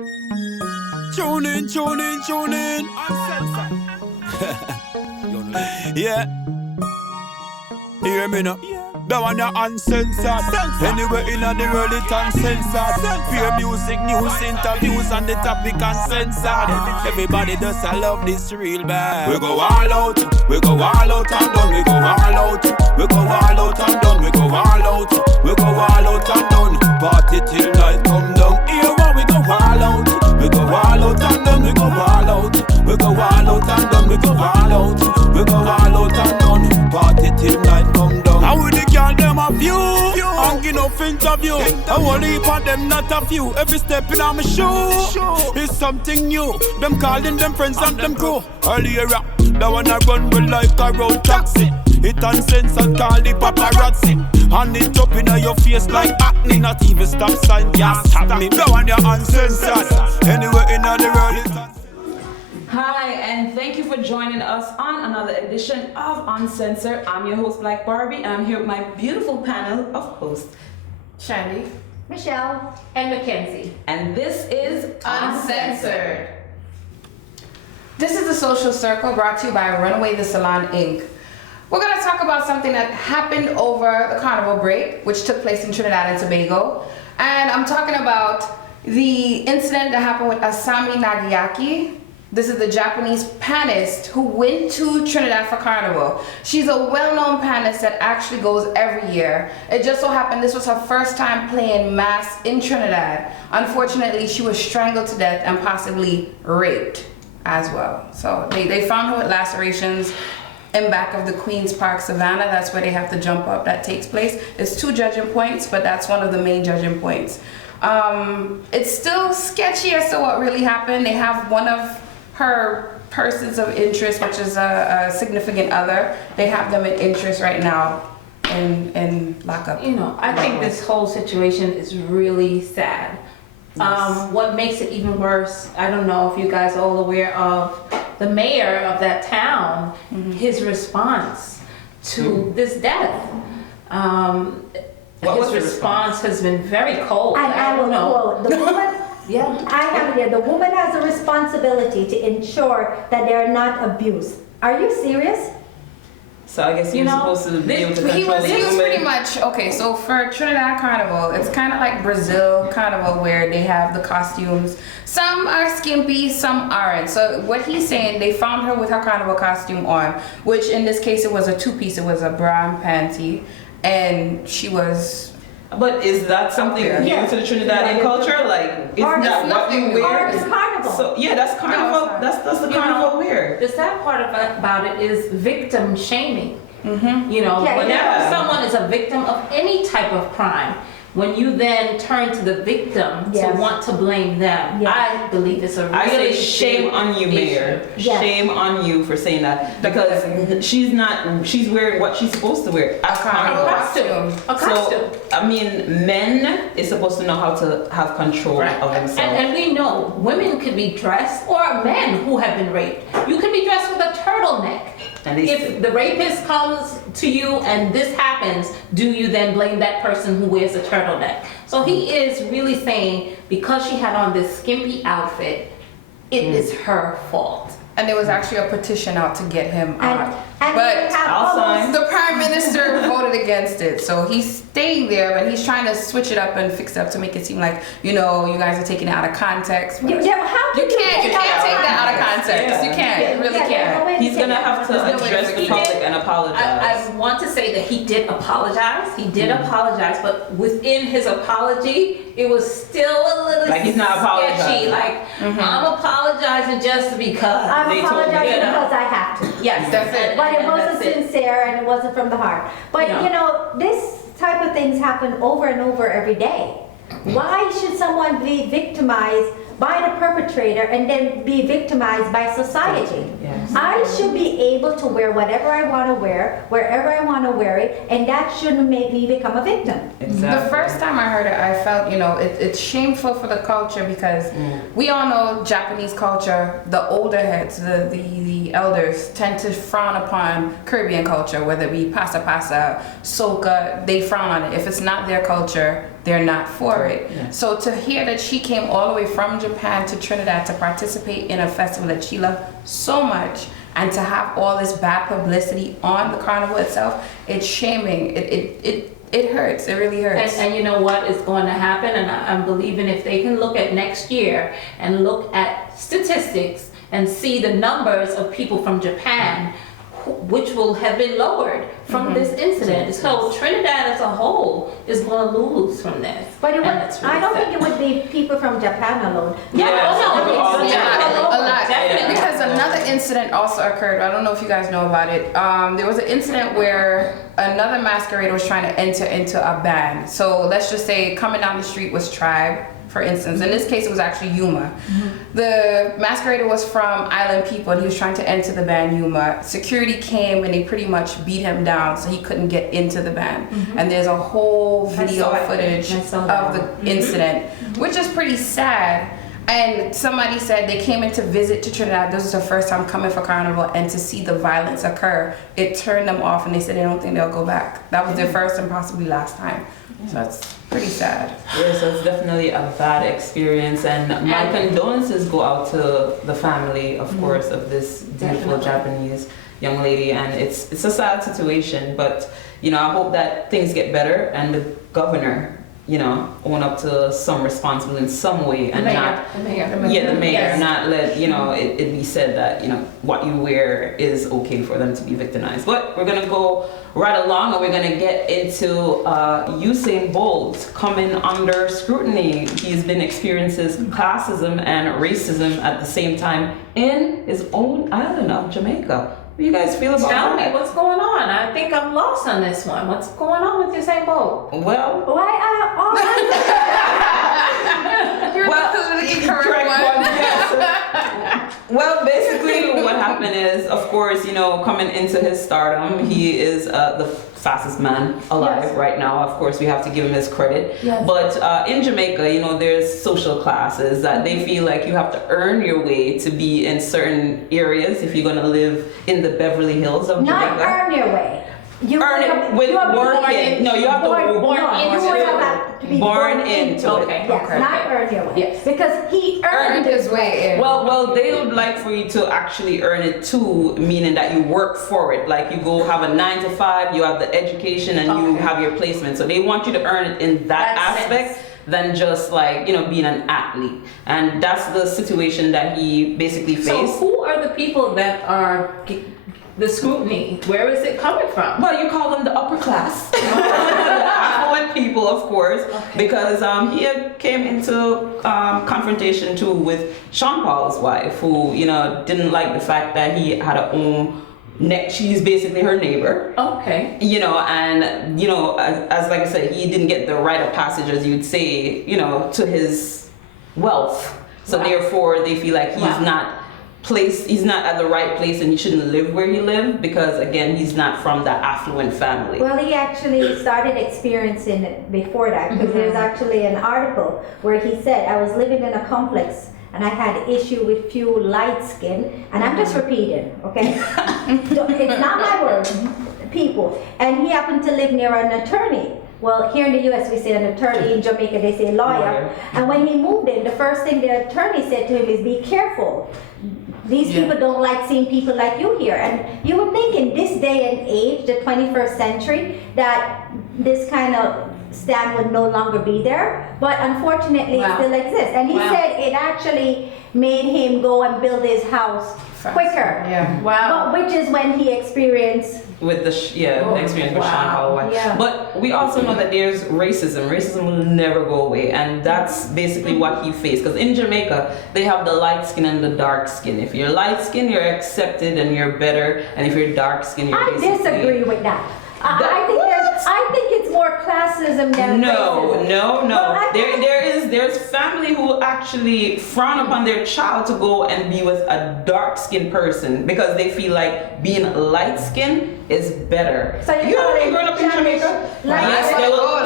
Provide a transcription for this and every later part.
Tune in, tune in, tune in. Uncensored. Yeah. Hear me now. That one are uncensored. Anywhere in the world it's uncensored. Pure music, news, interviews and the topic uncensored. Everybody does I love this real bad. We go all out, we go all out and done. We go all out, we go all out and done. We go all out, we go all out and done. Party till night come down. Here one we go all out, we go all out and done. We go all out, we go all out and done. We go all out, we go all out and done. Party till night come down. I would girl them a few, hanging off interview. I want to for them not a few. Every step in my shoe is something new. Them calling them friends and them crew. Earlier that one I run with like a road taxi. It uncensored, call the paparazzi. And it up in your face like acne. Not even stop sign can't stop me. That one you uncensored. Anywhere in the world it's uncensored. Hi, and thank you for joining us on another edition of Uncensored. I'm your host, Black Barbie, and I'm here with my beautiful panel of hosts, Shandy, Michelle, and Mackenzie. and this is Uncensored. This is the Social Circle brought to you by Runaway the Salon Inc. We're going to talk about something that happened over the carnival break, which took place in Trinidad and Tobago. And I'm talking about the incident that happened with Asami Nagayaki. This is the Japanese panist who went to Trinidad for carnival. She's a well-known panist that actually goes every year. It just so happened this was her first time playing mass in Trinidad. Unfortunately, she was strangled to death and possibly raped as well. So they found her with lacerations in back of the Queen's Park Savannah. That's where they have the jump up that takes place. It's 2 judging points, but that's one of the main judging points. It's still sketchy as to what really happened. They have one of her persons of interest, which is a significant other. They have them in interest right now in lockup. You know, I think this whole situation is really sad. Yes. What makes it even worse, I don't know if you guys are all aware of the mayor of that town, his response to this death. What was his the response has been very cold. I will don't know. quote, the woman, Yeah. I have it here, the woman has a responsibility to ensure that they are not abused. Are you serious? So I guess You you're know, supposed to be able to He control was the woman. pretty much, okay, so for Trinidad Carnival, it's kind of like Brazil Carnival where they have the costumes. Some are skimpy, some aren't. So what he's saying, they found her with her carnival costume on, which in this case it was a 2-piece. It was a bra and panty, and she was... But is that something Okay. new Yeah. to the Trinidadian culture? Like, is Or that it's what you nothing wear? Or it's carnival. So yeah, that's carnival. No, it's that's the You carnival know, wear. The sad part about it is victim shaming. You know, Yeah, whenever yeah. someone is a victim of any type of crime, when you then turn to the victim Yes. to want to blame them, Yes. I believe it's a really I say shame big on you, Mayor. issue. Yes. Shame on you for saying that because she's wearing what she's supposed to wear at A carnival carnival. costume. A costume. So I mean, men is supposed to know how to have control Right. of themselves. And we know women could be dressed, or men who have been raped. You could be dressed with a turtleneck. And they If the rapist comes to you and this happens, do you then blame that person who wears a turtleneck? So he is really saying because she had on this skimpy outfit, it is her fault. And there was actually a petition out to get him out. And But they have I'll sign. almost, the prime minister voted against it, so he's staying there, but he's trying to switch it up and fix it up to make it seem like, you know, you guys are taking it out of context. But Yeah, how you can can't take that out of context. Yeah. You can't. You really Yeah, can't. yeah, He's gonna have to There's no way address to the do public it. and apologize. I want to say that he did apologize. He did apologize, but within his apology, it was still a little Like he's not sketchy. apologizing. Like I'm apologizing just because. I'm They told me, apologizing you know. because I have to. Yes, That's it. But it and wasn't that's it. sincere and it wasn't from the heart. But Yeah. you know, this type of things happen over and over every day. Why should someone be victimized by the perpetrator and then be victimized by society? Yes. I should be able to wear whatever I want to wear, wherever I want to wear it, and that shouldn't make me become a victim. The first time I heard it, I felt, you know, it's shameful for the culture because we all know Japanese culture, the older heads, the the elders tend to frown upon Caribbean culture, whether it be pasa pasa, soca, they frown on it. If it's not their culture, they're not for it. Yeah. So to hear that she came all the way from Japan to Trinidad to participate in a festival that she loved so much, and to have all this bad publicity on the carnival itself, it's shaming. It hurts. It really hurts. And you know what is going to happen? And I'm believing if they can look at next year and look at statistics and see the numbers of people from Japan, which will have been lowered from this incident. So Trinidad as a whole is going to lose from this. But it would, And it's really I don't sad. think it would be people from Japan alone. Yeah, A lot. Definitely. Because another incident also occurred. I don't know if you guys know about it. There was an incident where another masquerader was trying to enter into a band. So let's just say coming down the street was Tribe, for instance. In this case, it was actually Yuma. The masquerader was from Island People, and he was trying to enter the band Yuma. Security came and they pretty much beat him down, so he couldn't get into the band. And there's a whole video footage of the incident, which is pretty sad. And somebody said they came in to visit to Trinidad. This was their first time coming for Carnival, and to see the violence occur, it turned them off, and they said they don't think they'll go back. That was their first and possibly last time. So that's pretty sad. Yeah, so it's definitely a bad experience, and my condolences go out to the family, of course, of this beautiful Japanese young lady, and it's a sad situation, but you know, I hope that things get better and the governor, you know, own up to some responsibility in some way and The mayor. Yes. Not let, you know, it be said that, you know, what you wear is okay for them to be victimized. But we're gonna go right along, and we're gonna get into Usain Bolt coming under scrutiny. He's been experiencing classism and racism at the same time in his own island of Jamaica. What do you guys feel about Tell me that? what's going on. I think I'm lost on this one. What's going on with Usain Bolt? Well, Why are You're well, the politically correct correct one. yes. Well, basically what happened is, of course, you know, coming into his stardom, he is the fastest man alive right now. Of course, we have to give him his credit. Yes. But in Jamaica, you know, there's social classes that they feel like you have to earn your way to be in certain areas if you're going to live in the Beverly Hills of not Jamaica. earn your way? You Earn it with working. No, you have to born into you it. have to be Born into it. Okay. Yes, Okay. not earn your way. Yes. Because he Earned earned his way in. Well, they would like for you to actually earn it too, meaning that you work for it. Like you go have a 9 to 5, you have the education, and you Okay. have your placement. So they want you to earn it in that That's aspect sense. than just like, you know, being an athlete. And that's the situation that he basically So faced. who are the people that are the scrutiny? Where is it coming from? Well, you call them the upper class, affluent people, of course, because he had came into confrontation too with Sean Paul's wife, who, you know, didn't like the fact that he had a own neck. She's basically her neighbor. Okay. You know, and you know, as like I said, he didn't get the rite of passage, as you'd say, you know, to his wealth. So Wow. therefore, they feel like he's not at the right place, and he shouldn't live where he lived because, again, he's not from that affluent family. Well, he actually started experiencing it before that, because there's actually an article where he said, I was living in a complex and I had issue with few light skin, and I'm just repeating, okay? It's not my words, people. And he happened to live near an attorney. Well, here in the US we say an attorney, in Jamaica they say lawyer. And when he moved in, the first thing the attorney said to him is, be careful. These people don't like seeing people like you here. And you would think in this day and age, the 21st century, that this kind of stand would no longer be there. But unfortunately, it still exists. And he said it actually made him go and build his house quicker. Yeah. Wow. But which is when he experienced. With the the experience with Sean Paul. Yeah. But we also know that there's racism. Racism will never go away, and that's basically what he faced. Because in Jamaica, they have the light skin and the dark skin. If you're light skin, you're accepted and you're better, and if you're dark skin, you're I basically... disagree with that. I think it's more classism than racism. No. Well, I think- There's family who actually frown upon their child to go and be with a dark skinned person because they feel like being light skinned is better. So you call know, it growing up in Jamaica? Like- Yes, they will.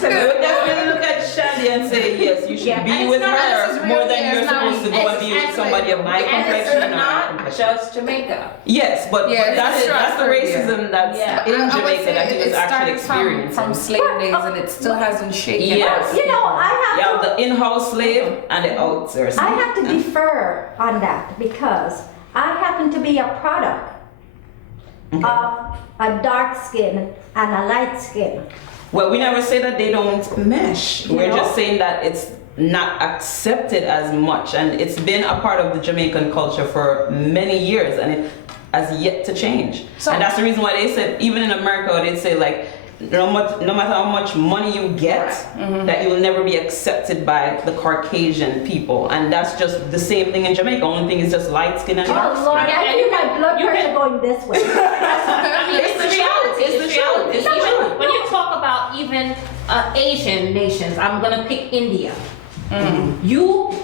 They will definitely look at Shandy and say, yes, you should be with This her is more real than here. you're It's not supposed to go and be with somebody of my complexion. And it's not just Jamaica. Yes, but that's the racism that's in I would Jamaica say that he was it actually started experiencing. from slave days, and it still hasn't shaken. Yes. You know, You have the in-house slave and the outsourcing. I have to defer on that because I happen to be a product of a dark skin and a light skin. Well, we never say that they don't mesh. We're know? just saying that it's not accepted as much, and it's been a part of the Jamaican culture for many years, and it has yet to change. And that's the reason why they said, even in America, they'd say like, no matter how much money you get, that you will never be accepted by the Caucasian people, and that's just the same thing in Jamaica. Only thing is just light skin and dark Oh Lord, skin. I feel my blood pressure going this way. I mean, it's the reality. It's the reality. It's the Even truth. when you talk about even Asian nations, I'm gonna pick India. You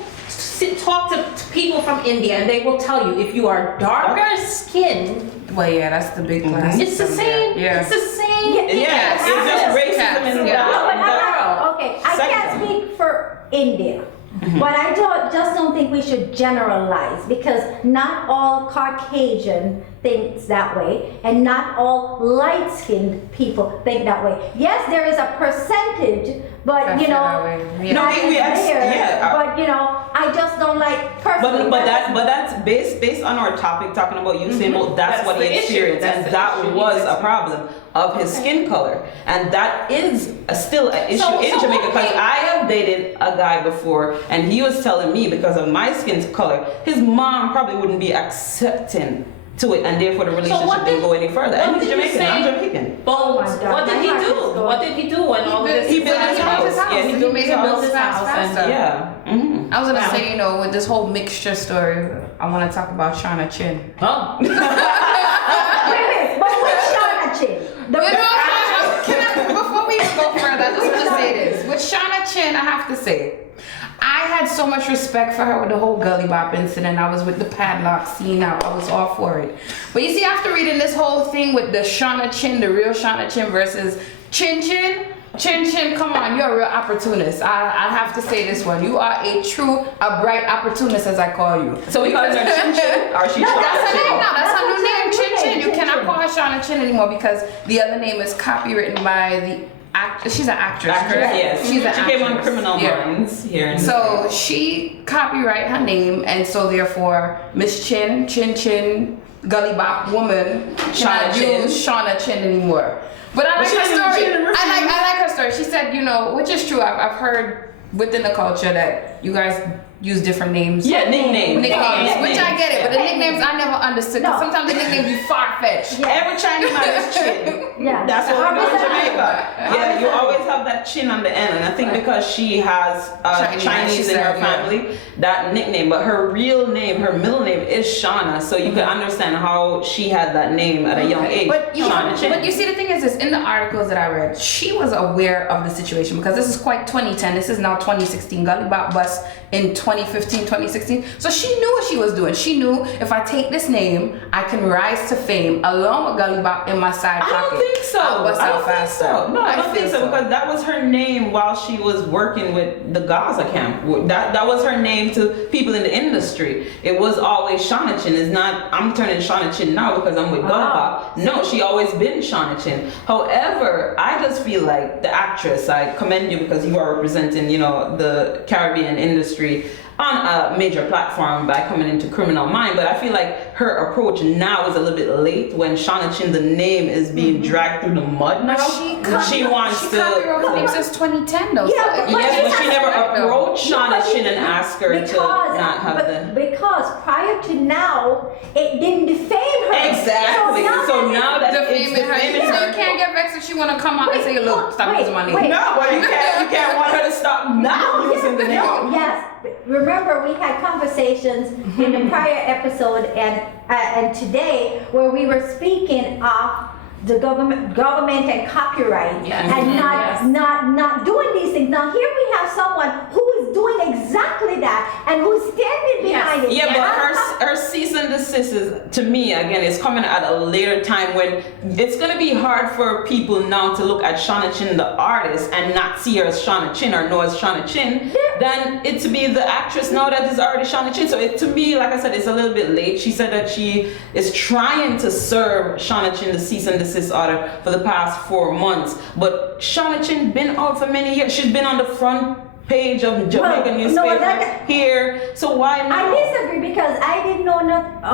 talk to people from India, and they will tell you if you are darker skinned, Well, yeah, that's the big class. it's the same. Yeah. It's the same. Yeah, it's just racism in Yeah. No, but that. okay, I sector. can't speak for India, but I just don't think we should generalize because not all Caucasian thinks that way, and not all light-skinned people think that way. Yes, there is a percentage, but I you feel know, that way. Yeah. No, we there, but you know, I just don't like personally. But that's based on our topic, talking about Usain Bolt. That's what That's he the issue. experienced, That's and the that issue. was a problem of his skin color, and that is still an issue So- in so Jamaica. Because okay. I have dated a guy before, and he was telling me because of my skin color, his mom probably wouldn't be accepting to it, and therefore the relationship what didn't did- go any further. what And he's did you Jamaican. I'm say? Jamaican. Oh my Bones. God, What did my he heart is do? going. What did he do when all of this? He built his house. Yeah, he built his house. faster. Yeah. Mm-hmm. I was gonna say, you know, with this whole mixture story, I want to talk about Shauna Chin. Huh? Wait, but which Shauna Chin? The Before we even go further, I just want to say this. With Shauna Chin, I have to say, I had so much respect for her with the whole Gully Bop incident. I was with the padlock scene. I was all for it. But you see, after reading this whole thing with the Shauna Chin, the real Shauna Chin versus Chin Chin, Chin Chin, come on, you're a real opportunist. I have to say this one. You are a bright opportunist, as I call you. So we call her Chin Chin, or she No, Shauna that's her Chin? name now. That's her new name, Chin Chin Chin. You Chin. cannot call her Shauna Chin anymore because the other name is copywritten by the actress. She's an actress, Actress, correct? yes. She's an She came on actress. Criminal Yeah. Minds here in So she copyright her name, and so therefore Miss Chin, Chin Chin, Gully Bop woman cannot Shauna Chin. use Shauna Chin anymore. But I like she her didn't- story. she didn't I refuse. like her story. She said, you know, which is true. I've heard within the culture that you guys use different names. Yeah, nicknames. Nicknames, which I get it, but the nicknames I never understood. 'Cause No. sometimes the nicknames be far-fetched. Every Chinese man is chin. Yeah. That's what we know in Harvey Jamaica. Sanders. Yeah, you always have that chin on the end, and I think because she has Chinese she in said, her yeah. family, that nickname. But her real name, her middle name is Shauna, so you can understand how she had that name at a young age. But Shauna Chin. but you see, the thing is this, in the articles that I read, she was aware of the situation because this is quite 2010. This is now 2016. Gully Bop bust in 2015, 2016. So she knew what she was doing. She knew if I take this name, I can rise to fame along with Gully Bop in my side I pocket. don't think so. I'll bust I out don't think faster. so. No, I don't think feel so because that was her name while she was working with the Gaza camp. That was her name to people in the industry. It was always Shauna Chin. It's not I'm turning Shauna Chin now because I'm with Gully. No, she always been Shauna Chin. However, I just feel like the actress. I commend you because you are representing, you know, the Caribbean industry on a major platform by coming into Criminal Mind, but I feel like her approach now is a little bit late when Shauna Chin, the name is being dragged through the mud now. She wants she to. copyrighted her name since 2010 though. Yeah, so but Yes, but she never approached Shauna But Chin and asked her to not have the. Because prior to now, it didn't defame her. Exactly. So now that it's defaming her. defaming So her. you can't get vexed if she want to come out and say, look, stop wait, using my name. wait. No, but you can't want her to stop not using the name. Yes. Remember, we had conversations in the prior episode and today where we were speaking of the government and copyright Yes. and Yes. not doing these things. Now here we have someone who is doing exactly that and who's standing behind it. Yeah, but And her cease and desist is, to me, again, it's coming at a later time when it's going to be hard for people now to look at Shauna Chin, the artist, and not see her as Shauna Chin or know as Shauna Chin, than it to be the actress now that is already Shauna Chin. So to me, like I said, it's a little bit late. She said that she is trying to serve Shauna Chin the cease and desist order for the past 4 months. But Shauna Chin been out for many years. She's been on the front page of Jamaican newspaper here. So why not? I disagree because I didn't know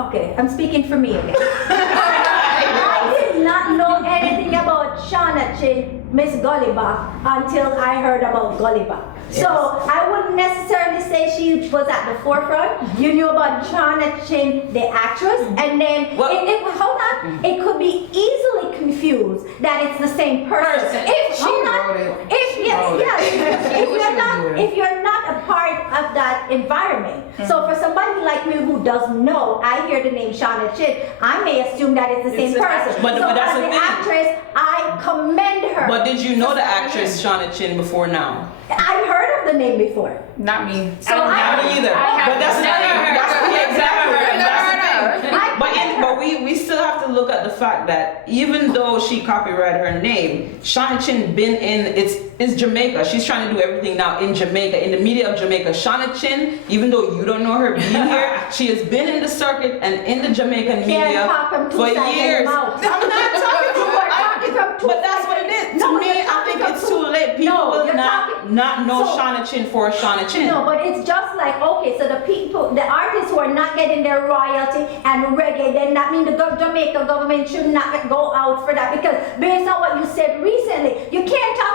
okay, I'm speaking for me again. I did not know anything about Shauna Chin, Miss Gollibach, until I heard about Gollibach. Yes. So I wouldn't necessarily say she was at the forefront. You knew about Shauna Chin, the actress, and then hold on, it could be easily confused that it's the same person. If if you're not a part of that environment. So for somebody like me who doesn't know, I hear the name Shauna Chin, I may assume that it's the same person. But so that's as the an thing. actress, I commend her. But did you know the actress Shauna Chin before now? I've heard of the name before. Not me. So Not me either. But that's the thing. That's the thing. But we still have to look at the fact that even though she copyrighted her name, Shauna Chin been in it's Jamaica. She's trying to do everything now in Jamaica, in the media of Jamaica. Shauna Chin, even though you don't know her being here, she has been in the circuit and in the Jamaican media for years. I'm not talking to her. But that's what it is. To me, I think it's too late. People will not know Shauna Chin for Shauna Chin. No, but it's just like, okay, so the artists who are not getting their royalty and reggae, then that means the Jamaica government should not go out for that, because based on what you said recently, you can't have.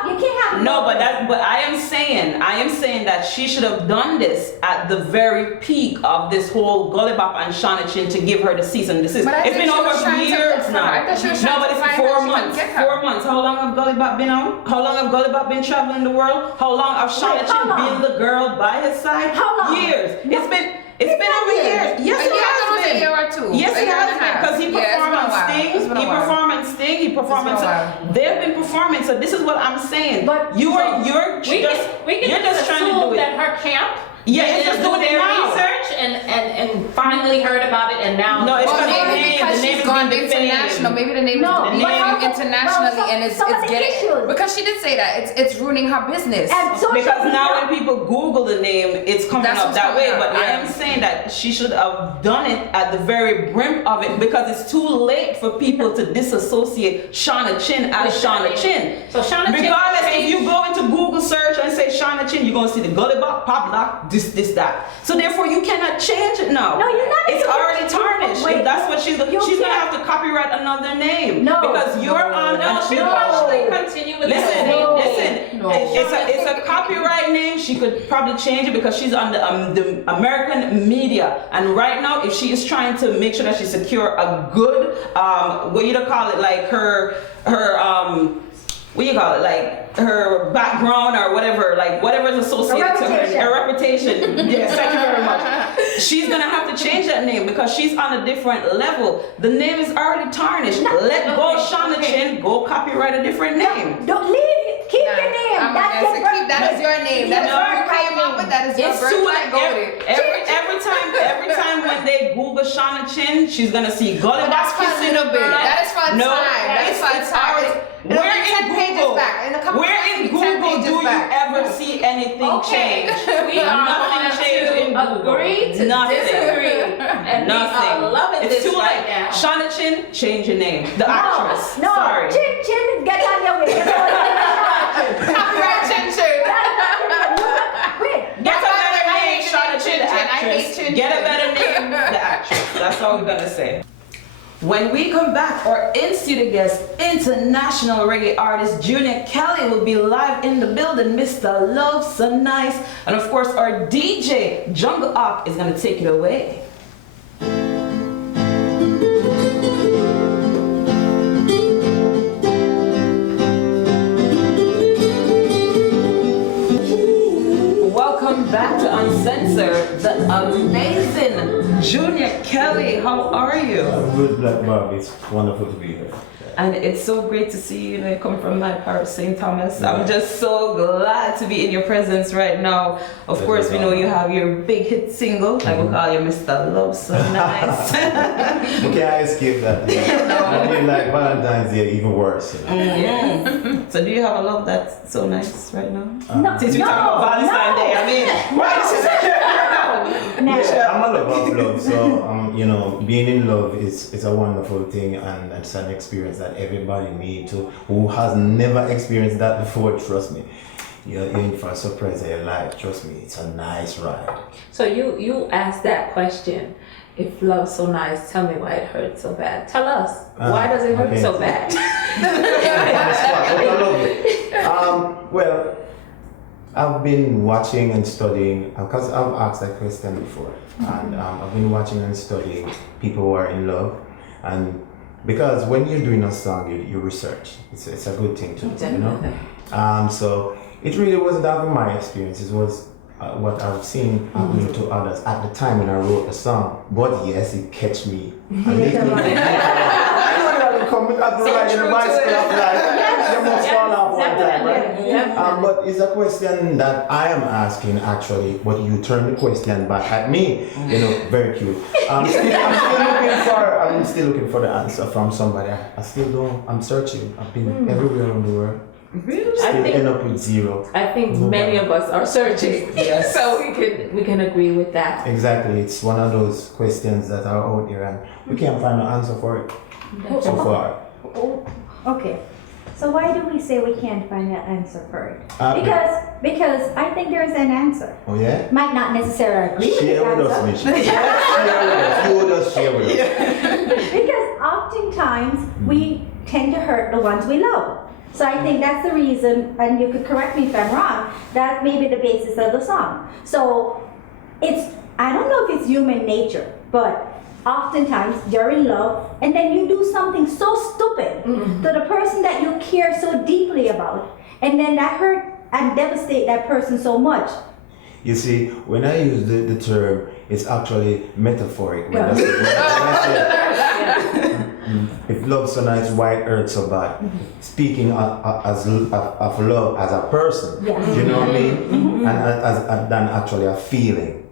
No, but I am saying that she should have done this at the very peak of this whole Gollibop and Shauna Chin to give her the cease and desist. It's been over years now. No, but it's 4 months. 4 months. How long have Gollibop been on? How long have Gollibop been traveling the world? How long have Shauna Chin been the girl by his side? How long? Years. It's been over years. Yes, it has been. A year or two. Yes, it has been, because he performed on Sting. He performed on they've been performing. So this is what I'm saying. But you're just trying to do it. That her camp. Yeah, it's just doing their now. research and finally heard about it, and now. No, it's because she's gone international. Maybe the name is internationally, and it's getting, because she did say that it's ruining her business. Because now when people Google the name, it's coming up that way. But I am saying that she should have done it at the very brim of it, because it's too late for people to disassociate Shauna Chin as Shauna Chin. So Shauna Chin, regardless, if you go into Google search and say Shauna Chin, you're gonna see the Gollibop, Pop Lock, this, that. So therefore, you cannot change it now. No, you're not. It's already tarnished. If that's what she's gonna have to copyright another name. No, because you're on. No, she'll probably continue with listen. No. It's a copyright name. She could probably change it because she's on the American media, and right now, if she is trying to make sure that she secure a good what you call it, like her what do you call it, like her background or whatever, like whatever is associated to her reputation. Yes, thank you very much. She's gonna have to change that name because she's on a different level. The name is already tarnished. Let go Shauna Chin, go copyright a different name. Don't leave. Keep your name. That is your name. That is what you came up with. That is your birthright. Go with it. Every time when they Google Shauna Chin, she's gonna see Gollibop. That's for a little bit. That is for time. That is for time. Where in Google do you ever see anything change? We are nothing change in Google. Agree to disagree. And nothing. We are loving it's this too right late. now. Shauna Chin, change your name. The actress. No, Sorry. Chin, get on your way. Copyright Chin Chin. Get a better name, Shauna Chin, the actress. I hate Chin. Get a better name, the actress. That's all we're gonna say. When we come back, our in-studio guest, international reggae artist Junior Kelly, will be live in the building. Mr. Love So Nice, and of course our DJ Jungle Up is gonna take it away. Welcome back to Uncensored, the amazing Junior Kelly. How are you? I'm good, Black Barbie. It's wonderful to be here. And it's so great to see you, you come from my parish, St. Thomas. I'm just so glad to be in your presence right now. Of course, we know you have your big hit single. I will call you Mr. Love So Nice. Okay, I escaped that. Yeah. I mean, like Valentine's Day, even worse. So do you have a love that's so nice right now? No, Since we talk about Valentine's Day, I mean, Yeah, I'm a lover of love, so being in love is a wonderful thing, and it's an experience that everybody needs to. Who has never experienced that before? Trust me, you're in for a surprise of your life. Trust me, it's a nice ride. So you asked that question. If love's so nice, tell me why it hurts so bad. Tell us. Why does it hurt so bad? I love it. Well, I've been watching and studying because I've asked that question before, and I've been watching and studying people who are in love, and because when you're doing a song, you research. It's a good thing to do, So it really wasn't having my experience. It was what I've seen happening to others at the time when I wrote the song. But yes, it catch me. But it's a question that I am asking actually, but you turn the question back at me. Very cute. I'm still looking for the answer from somebody. I still don't. I'm searching. I've been everywhere around the world. Really? Still end up with zero. I think many of us are searching. Yes. So we can agree with that. Exactly. It's one of those questions that are out there and we can't find an answer for it so far. Okay. So why do we say we can't find an answer for it? Because I think there is an answer. Oh yeah? Might not necessarily agree with the Share with answer. us, Michelle. Share with us. Because oftentimes we tend to hurt the ones we love. So I think that's the reason, and you could correct me if I'm wrong, that may be the basis of the song. So I don't know if it's human nature, but oftentimes you're in love and then you do something so stupid to the person that you care so deeply about, and then that hurt and devastate that person so much. You see, when I use the term, it's actually metaphoric. When I say, if love's so nice, why it hurts so bad? Speaking of love as a person, you know what I mean? And than actually a feeling,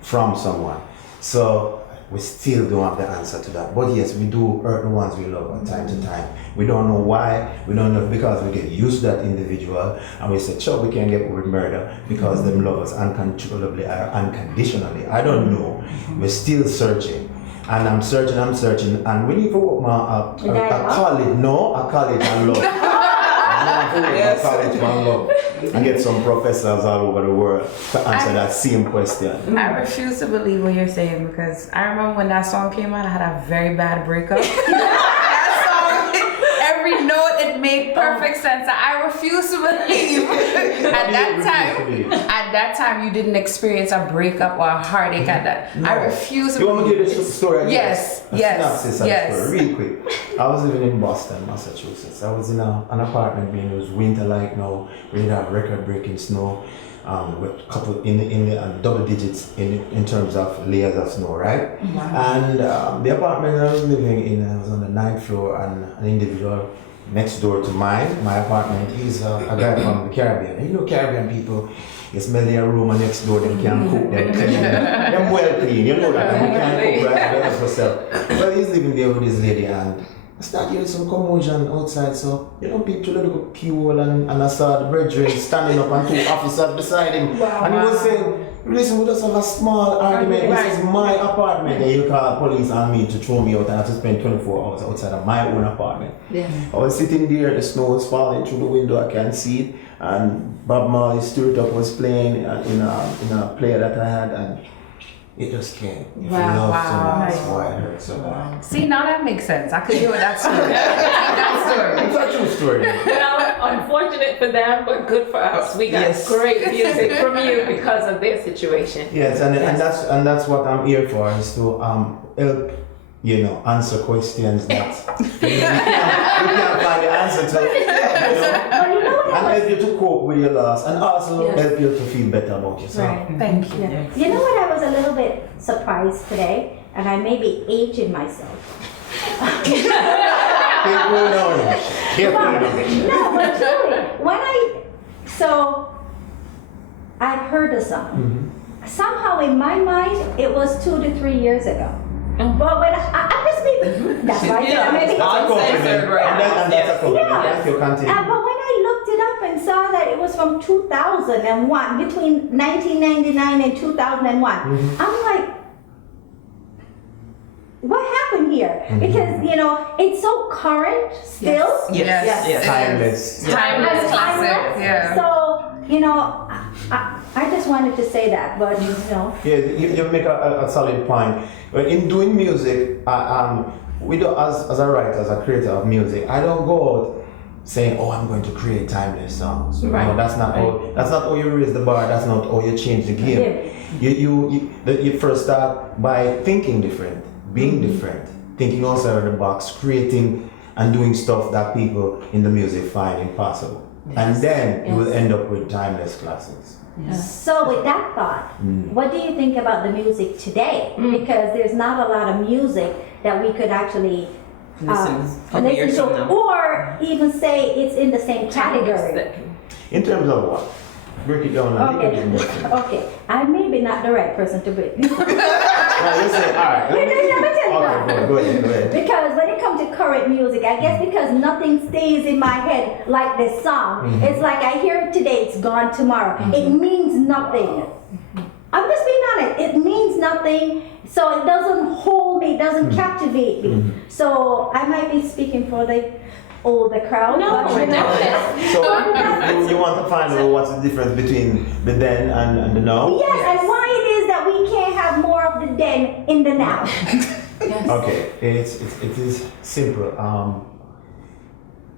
from someone. So we still don't have the answer to that. But yes, we do hurt the ones we love from time to time. We don't know why. We don't know because we get used to that individual and we say, sure, we can't get with murder because them love us uncontrollably or unconditionally. I don't know. We're still searching. And I'm searching, and when you go up a college and love. Yes. College and love. And get some professors all over the world to answer that same question. I refuse to believe what you're saying because I remember when that song came out, I had a very bad breakup. That song, every note, it made perfect sense. I refuse to believe at that time you didn't experience a breakup or a heartache at that. No. I refuse to You want me to believe give you the story again? Yes. Story, real quick. I was living in Boston, Massachusetts. I was in an apartment building. It was winter like now. We had a record-breaking snow, with a couple in the double digits in terms of layers of snow, right? Wow. And the apartment I was living in was on the 9th floor, and an individual next door to mine, my apartment, he's a guy from the Caribbean. And Caribbean people, you smell their room and next door, they can't cook, they're well clean, you know that, they can't cook right, that's what's up. Well, he's living there with his lady, and I started hearing some commotion outside, so people look at keyhole and I saw the brethren standing up and two officers beside him. Wow. And he was saying, listen, we just have a small argument, this is my apartment, and you call police on me to throw me out and I have to spend 24 hours outside of my own apartment. Yeah. I was sitting there, the snow was falling through the window, I can't see it, and Bob Marley's Stir It Up was playing in a player that I had, and it just came. If you love someone, that's why it hurts so bad. See, now that makes sense. I could hear that story. It's a true story. Well, unfortunate for them, but good for us. We got great music from you because of their situation. Yes, and that's what I'm here for, is to help answer questions that we can't find the answer to. And help you to cope with your loss, and also help you to feel better about yourself. Right. Thank you. Yeah. You know what? I was a little bit surprised today, and I may be aging myself. No, but truly, I've heard the song. Somehow in my mind, it was 2 to 3 years ago. But when I'm just being, that's why I said I'm maybe. Uncensored, right? And that's a compliment. Yes, you continue. But when I looked it up and saw that it was from 2001, between 1999 and 2001, I'm like, what happened here? Because, it's so current still. Yes. Timeless. Timeless classic. Yeah. So, I just wanted to say that, but Yeah, you make a solid point. In doing music, we do as a writer, as a creator of music, I don't go out saying, "Oh, I'm going to create timeless songs." Right. No, that's not how you raise the bar. That's not how you change the game. You first start by thinking different, being different, thinking outside of the box, creating and doing stuff that people in the music find impossible, and then you will end up with timeless classics. So with that thought, what do you think about the music today? Because there's not a lot of music that we could actually Listen listen to, or even say it's in the same category. In terms of what? Break it down a little bit more. Okay, I may be not the right person to break this down. Listen, all right. Let me tell you Okay, go ahead. Because when it comes to current music, I guess because nothing stays in my head like this song. It's like I hear it today, it's gone tomorrow. It means nothing. I'm just being honest, it means nothing, so it doesn't hold me, it doesn't captivate me. So I might be speaking for the older crowd. No, but, So you want to find out what's the difference between the then and the now? Yes, and why it is that we can't have more of the then in the now. Okay, it is simple.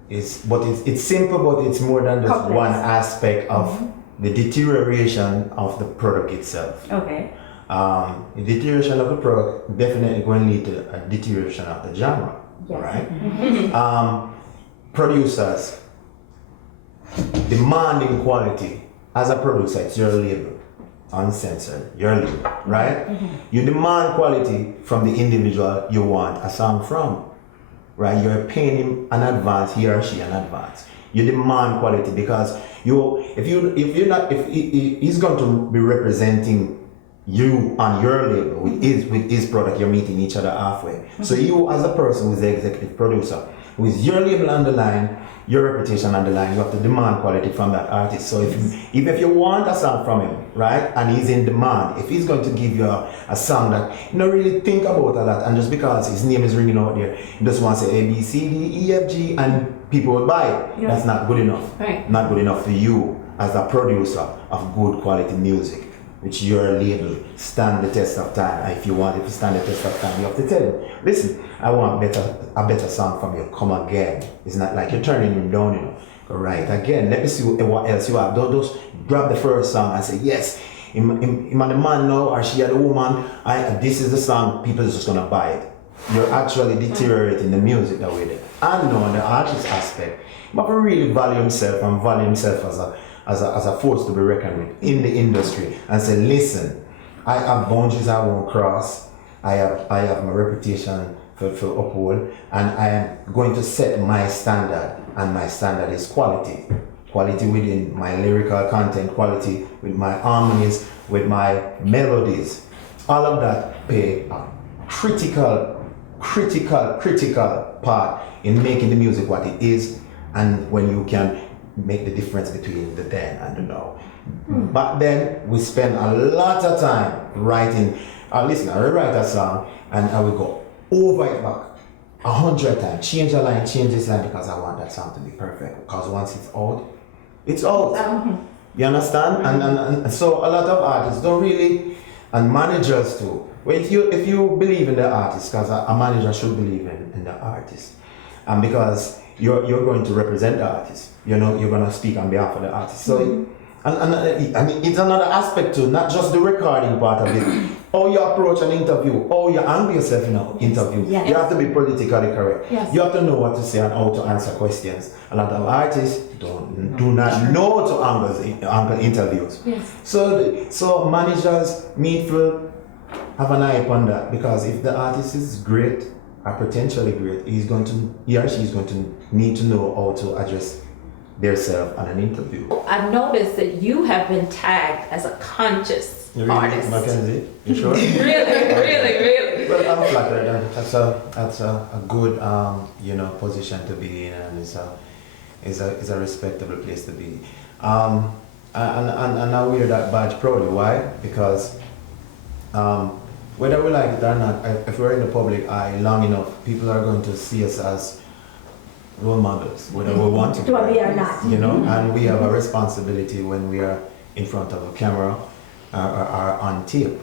It's simple, but it's more than just Complex. one aspect of the deterioration of the product itself. Okay. The deterioration of the product definitely going to lead to a deterioration of the genre, Yes. right? Producers demanding quality. As a producer, it's your label, Uncensored, your label, right? You demand quality from the individual you want a song from, right? You're paying him an advance, he or she an advance. You demand quality because if he's going to be representing you on your label with his product, you're meeting each other halfway. So you as a person who's the executive producer, with your label on the line, your reputation on the line, you have to demand quality from that artist. So if you want a song from him, right, and he's in demand, if he's going to give you a song that you don't really think about a lot, and just because his name is ringing out there, he just wants to say A, B, C, D, E, F, G, and people will buy it. That's not good enough. Right. Not good enough for you as a producer of good quality music, which your label stand the test of time. And if you want it to stand the test of time, you have to tell him, listen, I want a better song from you. Come again. It's not like you're turning him down, Go right again. Let me see what else you have. Don't just grab the first song and say, yes, I'm the man now, or she are the woman. This is the song. People are just gonna buy it. You're actually deteriorating the music that way there. And on the artist aspect, but really value himself and value himself as a force to be reckoned with in the industry, and say, listen, I have boundaries I won't cross. I have my reputation for uphold, and I am going to set my standard, and my standard is quality. Quality within my lyrical content, quality with my harmonies, with my melodies. All of that play a critical part in making the music what it is, and when you can make the difference between the then and the now. But then we spend a lot of time writing. Listen, I write a song and I will go over it back 100 times, change a line, change this line, because I want that song to be perfect. Because once it's out. You understand? And so a lot of artists don't really, and managers too. Well, if you believe in the artist, because a manager should believe in the artist, and because you're going to represent the artist, you're going to speak on behalf of the artist. So, and it's another aspect too, not just the recording part of it. How you approach an interview, how you angle yourself in an interview. Yes. You have to be politically correct. Yes. You have to know what to say and how to answer questions. A lot of artists do not know to angle interviews. Yes. So managers need to have an eye upon that, because if the artist is great, are potentially great, he or she is going to need to know how to address themselves on an interview. I've noticed that you have been tagged as a conscious artist. Mackenzie, you sure? Really. Well, I'm flattered. And that's a good position to be in, and it's a respectable place to be. And I wear that badge proudly. Why? Because whether we like it or not, if we're in the public eye long enough, people are going to see us as role models, whether we want to be or not. And we have a responsibility when we are in front of a camera or on tape,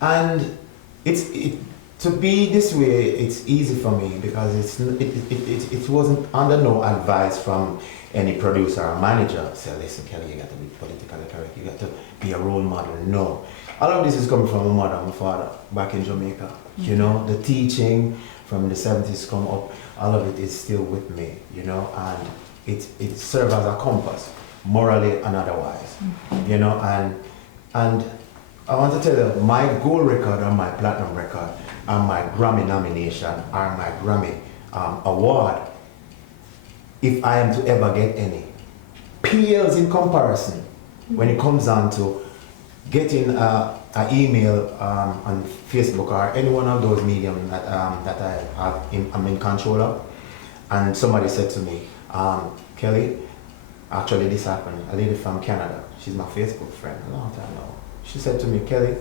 and to be this way, it's easy for me because it wasn't under no advice from any producer or manager. Say, listen, Kelly, you got to be politically correct, you got to be a role model. No. All of this is coming from my mother and my father back in Jamaica. The teaching from the 70s come up, all of it is still with me, and it serves as a compass, morally and otherwise, and I want to tell you, my gold record and my platinum record and my Grammy nomination and my Grammy award, if I am to ever get any, pales in comparison when it comes down to getting an email on Facebook or any one of those mediums that I'm in control of, and somebody said to me, Kelly, actually this happened. A lady from Canada, she's my Facebook friend, a long time now. She said to me, Kelly,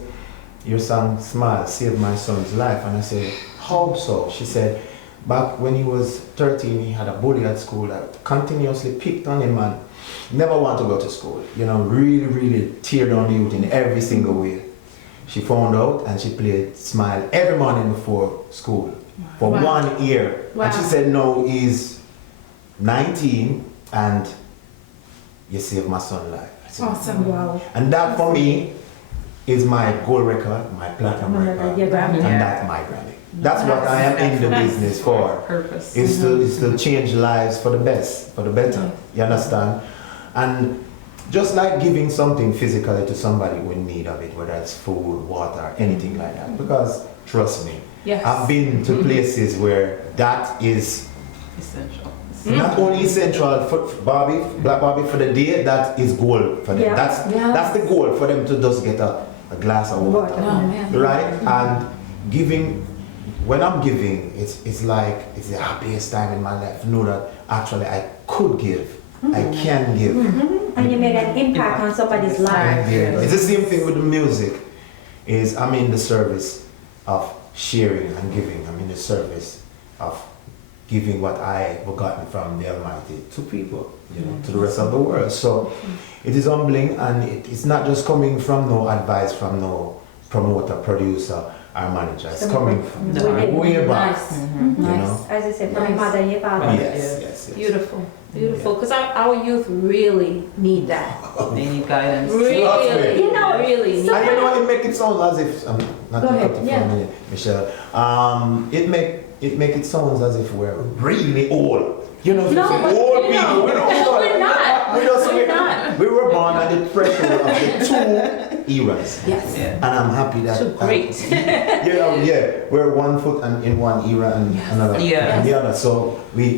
your song Smile saved my son's life. And I said, how so? She said, back when he was 13, he had a bully at school that continuously picked on him and never wanted to go to school. Really teared on the youth in every single way. She found out and she played Smile every morning before school for 1 year. Wow. And she said, no, he's 19 and you saved my son's life. I said, Awesome. Wow. and that for me is my gold record, my platinum record, Your Grammy. and that's my Grammy. That's what I am in the business for. Purpose. Is to change lives for the best, for the better. You understand? And just like giving something physically to somebody who in need of it, whether it's food, water, anything like that. Because trust me, Yes. I've been to places where that is Essential. not only essential for Black Barbie for the day, that is gold for them. Yeah. That's the goal for them to just get a glass of water. Oh, man. Right? And giving, when I'm giving, it's like it's the happiest time in my life. Know that actually I could give, I can give. And you made an impact on somebody's life. Yeah. It's the same thing with the music. Is I'm in the service of sharing and giving. I'm in the service of giving what I have gotten from the Almighty to people, to the rest of the world. So it is humbling, and it's not just coming from no advice from no promoter, producer, or manager. It's coming from way back. Nice. Nice. As I said, from your mother and your father. Yes. Beautiful. Because our youth really need that. They need guidance. Really, really. need And that. it make it sound as if not Go to ahead, cut you yeah. from me, Michelle. It make it sound as if we're really old. No, but old people. We're not. We're not. We were born at the pressure of the two eras. Yes. Yeah. And I'm happy that. So great. We're 1 foot in one era and another Yeah. in the other. So we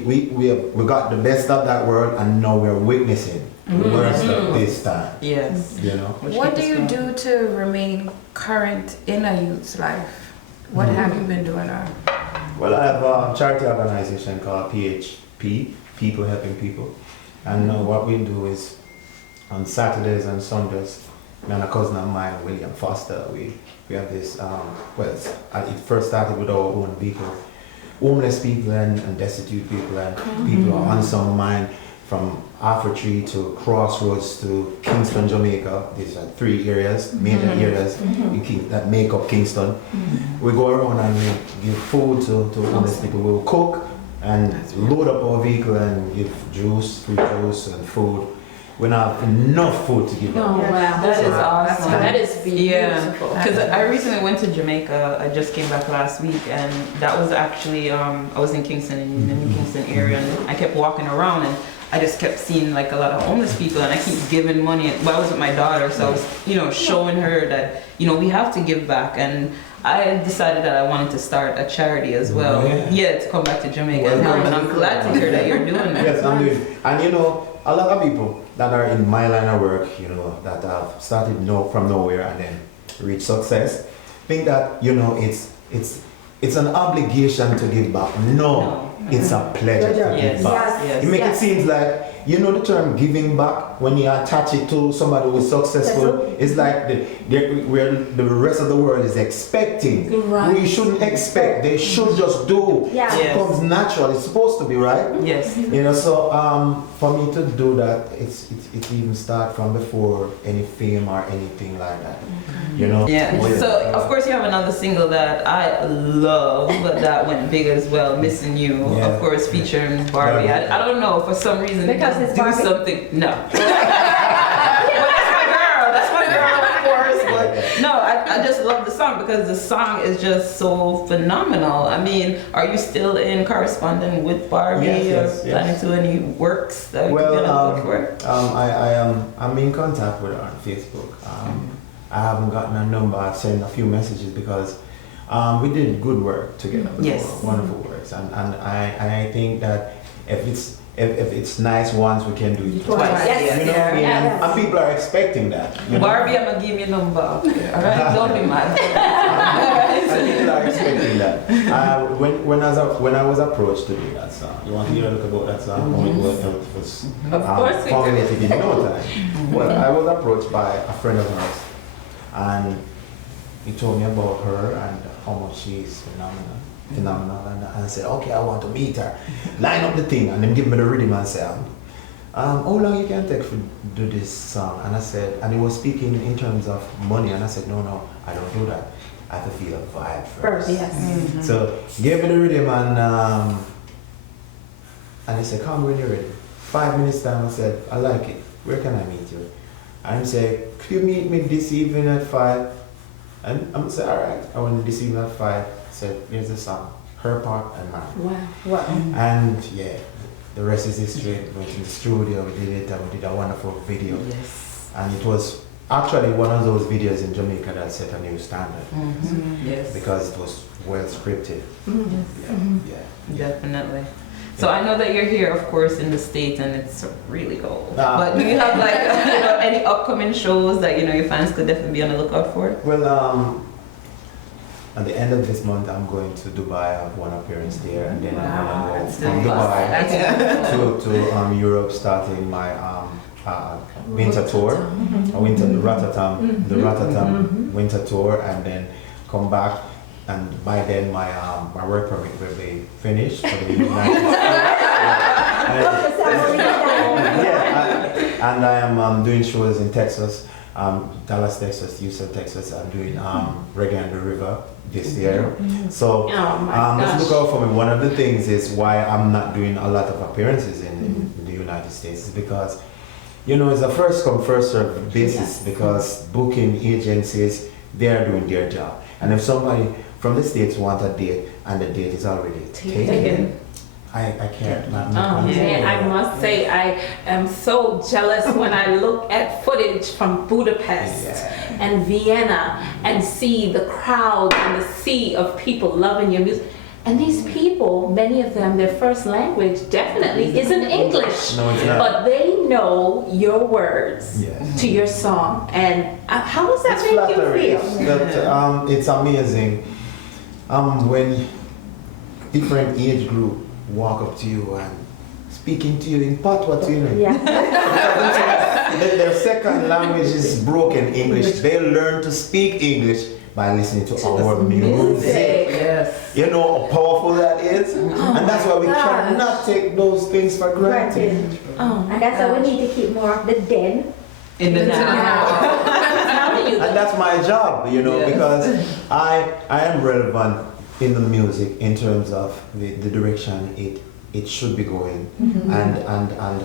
got the best of that world, and now we're witnessing the worst of this time. Yes. What do you do to remain current in a youth's life? What have you been doing? Well, I have a charity organization called PHP, People Helping People. And what we do is on Saturdays and Sundays, me and a cousin of mine, William Foster, we have this, it first started with our own vehicle. Homeless people and destitute people and people who are on some mind, from Tree to Crossroads to Kingston, Jamaica. These are 3 areas, major areas that make up Kingston. We go around and we give food to homeless people. We'll cook and load up our vehicle and give juice, free juice and food. We don't have enough food to give Oh, out. wow. That is awesome. That is beautiful. Because I recently went to Jamaica. I just came back last week, and that was actually I was in Kingston, in the New Kingston area, and I kept walking around, and I just kept seeing like a lot of homeless people, and I keep giving money. Well, I was with my daughter, so I was, showing her that, we have to give back. And I decided that I wanted to start a charity as well. Yeah, to come back to Jamaica and help. And I'm glad to hear that you're doing that. Yes, I'm doing. And a lot of people that are in my line of work, that have started from nowhere and then reach success, think that it's an obligation to give back. No, it's a pleasure to give back. Yes. It makes it seem like the term giving back, when you attach it to somebody who is successful, it's like where the rest of the world is expecting. Right. We shouldn't expect. They should just do. Yeah. It comes natural. It's supposed to be, right? Yes. So for me to do that, it even start from before any fame or anything like that. Yeah. So of course you have another single that I love, but that went big as well, Missing You, of course, featuring Barbie. I don't know, for some reason Because it's do Barbie? something. No. But that's my girl, of course. But no, I just love the song because the song is just so phenomenal. I mean, are you still in corresponding with Barbie Yes. planning to any works that we can look for? I'm in contact with her on Facebook. I haven't gotten a number. I've sent a few messages because we did good work together. Yes. Wonderful works, and I think that if it's nice once, we can do it twice. Yes. And people are expecting that. Barbie, I'm gonna give you a number. Alright, don't be mad. People are expecting that. When I was approached to do that song, you want to hear a look about that song? It was Of course we do. formulated in no time. Well, I was approached by a friend of hers, and he told me about her and how much she is phenomenal, and I said, okay, I want to meet her. Line up the thing, and then give me the rhythm and say, how long you can take to do this song? And I said, and he was speaking in terms of money, and I said, no, I don't do that. I have to feel a vibe first. Yes. So gave me the rhythm, and he said, come when you're ready. 5 minutes time, I said, I like it. Where can I meet you? And he said, could you meet me this evening at 5? And I'm say, all right. I went this evening at 5. Said, here's the song, her part and mine. Wow. And the rest is history. We went in the studio, we did it, and we did a wonderful video. Yes. And it was actually one of those videos in Jamaica that set a new standard. Yes. Because it was well scripted. Definitely. So I know that you're here, of course, in the States, and it's really cold. But do you have like any upcoming shows that your fans could definitely be on the lookout for? Well, at the end of this month, I'm going to Dubai. I have one appearance there, and then I'm going to go from Dubai to Europe, starting my winter tour, the Rotterdam winter tour, and then come back. And by then, my work permit will be finished for the United States. And I am doing shows in Texas, Dallas, Texas, Houston, Texas. I'm doing Reggae on the River this year. So just look out for me. One of the things is why I'm not doing a lot of appearances in the United States is because, it's a first come, first served basis because booking agencies, they're doing their job. And if somebody from the States want a date and the date is already taken, I can't. Man, I must say I am so jealous when I look at footage from Budapest and Vienna and see the crowd and the sea of people loving your music. And these people, many of them, their first language definitely isn't English. No, it's not. But they know your words to your song. And how does that make you feel? It's amazing when different age group walk up to you and speaking to you in patois to you. Their second language is broken English. They learn to speak English by listening to our music. Yes. You know how powerful that is? And that's why we cannot take those things for granted. And that's why we need to keep more of the den In the now. And that's my job, because I am relevant in the music in terms of the direction it should be going. And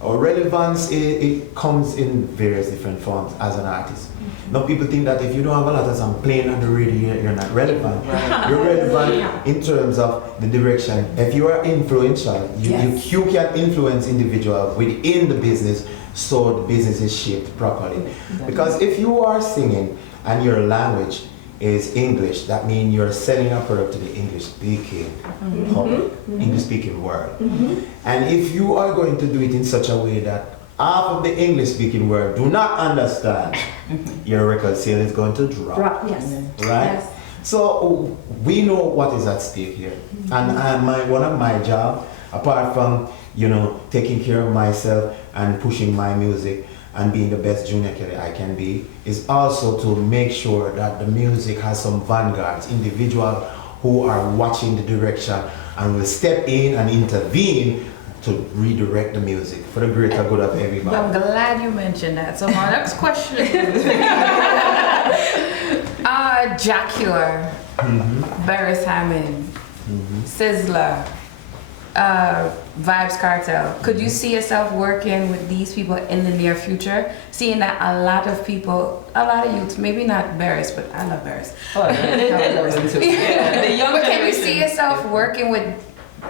Our relevance, it comes in various different forms as an artist. Now people think that if you don't have a lot of songs playing on the radio, you're not relevant. You're relevant in terms of the direction. If you are influential, you can influence individuals within the business so the business is shaped properly. Because if you are singing and your language is English, that means you're selling a product to the English-speaking public, English-speaking world. And if you are going to do it in such a way that half of the English-speaking world do not understand, your record sale is going to drop. Right? Yes. So we know what is at stake here. And one of my job, apart from taking care of myself and pushing my music and being the best Junior Kelly I can be, is also to make sure that the music has some vanguards, individuals who are watching the direction and will step in and intervene to redirect the music for the greater good of everybody. I'm glad you mentioned that. So my next question is Jacure, Barris Hammond, Sizzler, Vibes Cartel. Could you see yourself working with these people in the near future? Seeing that a lot of youth, maybe not Barris, but I love Barris. Oh, they love them too. Yeah, the young But can you generation. see yourself working with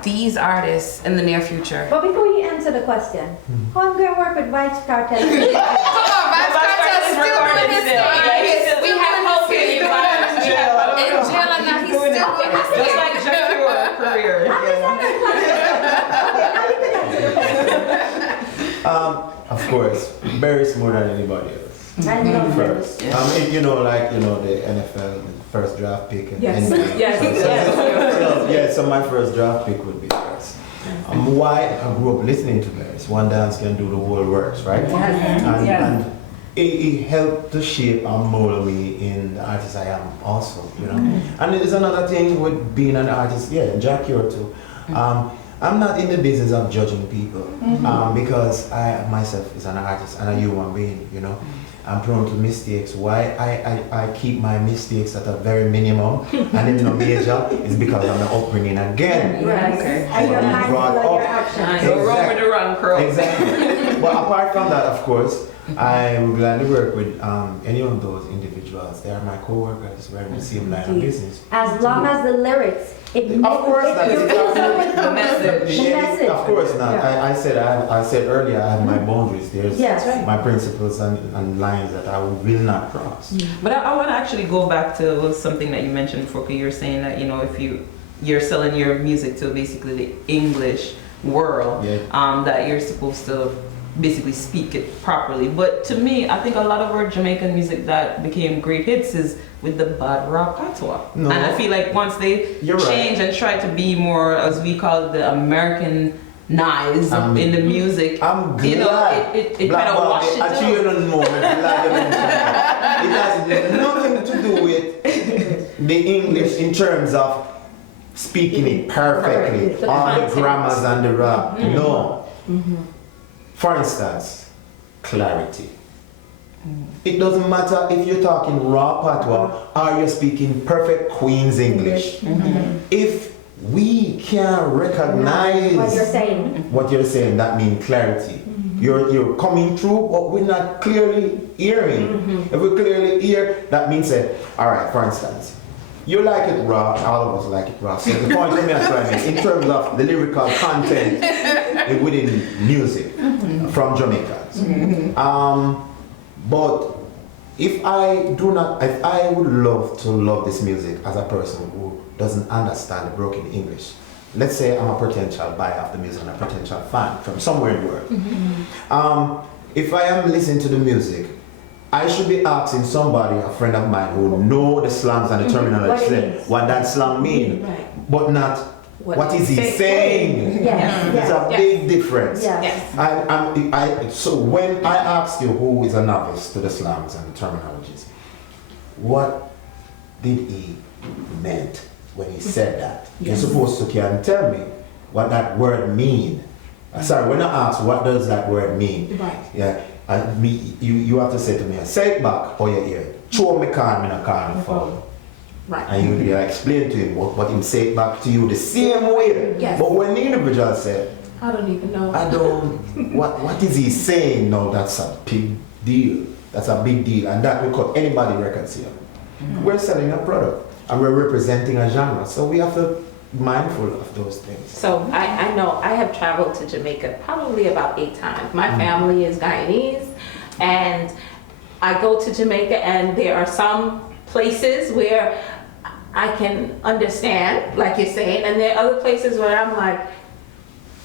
these artists in the near future? But before you answer the question, how I'm going to work with Vibes Cartel? Come on, Vibes Cartel is still doing his thing. We have hope in Vibes. In jail and now he's still doing his thing. Just like Jacure career. Of course, Barry's more than anybody else. I love First, it. the NFL first draft pick. And Yes. NBA. So my first draft pick would be Barry's. Why? I grew up listening to Barry's. One dance can do the whole works, right? And it helped to shape and mold me in the artist I am also, And there's another thing with being an artist, Jacure too. I'm not in the business of judging people because I myself is an artist and a human being, I'm prone to mistakes. Why I keep my mistakes at a very minimum and then no major is because I'm not upbringing again. Right. And you're mindful of your actions. Go wrong with the wrong crowd. Exactly. But apart from that, of course, I would gladly work with any of those individuals. They are my co-workers. We're in the same line of business. As long as the lyrics, Of course, that is the message. The message. Of course not. Yeah. I said earlier I have my boundaries. There's Yes. That's right. my principles and lines that I will not cross. But I want to actually go back to something that you mentioned before. 'Cause you're saying that if you're selling your music to basically the English world, that you're supposed to basically speak it properly. But to me, I think a lot of our Jamaican music that became great hits is with the bad rap patois. No. And I feel like once they change and try to be more, as we call it, the Americanized in the music, I'm glad. it kind of washes it Actually, you out. don't know. It has nothing to do with the English in terms of speaking it perfectly, all the grammars and the rap. No. For instance, clarity. It doesn't matter if you're talking raw patois or you're speaking perfect Queen's English. If we can recognize what you're saying, that means clarity. You're coming through, but we're not clearly hearing. If we clearly hear, that means all right, for instance, you like it raw, all of us like it raw. So the point I'm trying to make, in terms of the lyrical content within music from Jamaicans. But if I would love to love this music as a person who doesn't understand the broken English. Let's say I'm a potential buyer of the music and a potential fan from somewhere in the world. If I am listening to the music, I should be asking somebody, a friend of mine, who know the slangs and the terminology, what that slang mean, but not what is he saying. There's a big difference. So when I ask you who is a novice to the slangs and the terminologies, what did he meant when he said that? You're supposed to can tell me what that word mean. Sorry, when I ask what does that word mean, you have to say to me, say it back or you hear it. Show me can, me not can fall. Right. And you explain to him what him say it back to you the same way. Yes. But when the individual said, I don't even know. I don't. What is he saying? No, that's a big deal. That's a big deal, and that will cut anybody records here. We're selling a product, and we're representing a genre, so we have to be mindful of those things. So I know I have traveled to Jamaica probably about 8 times. My family is Guyanese, and I go to Jamaica, and there are some places where I can understand, like you're saying, and there are other places where I'm like,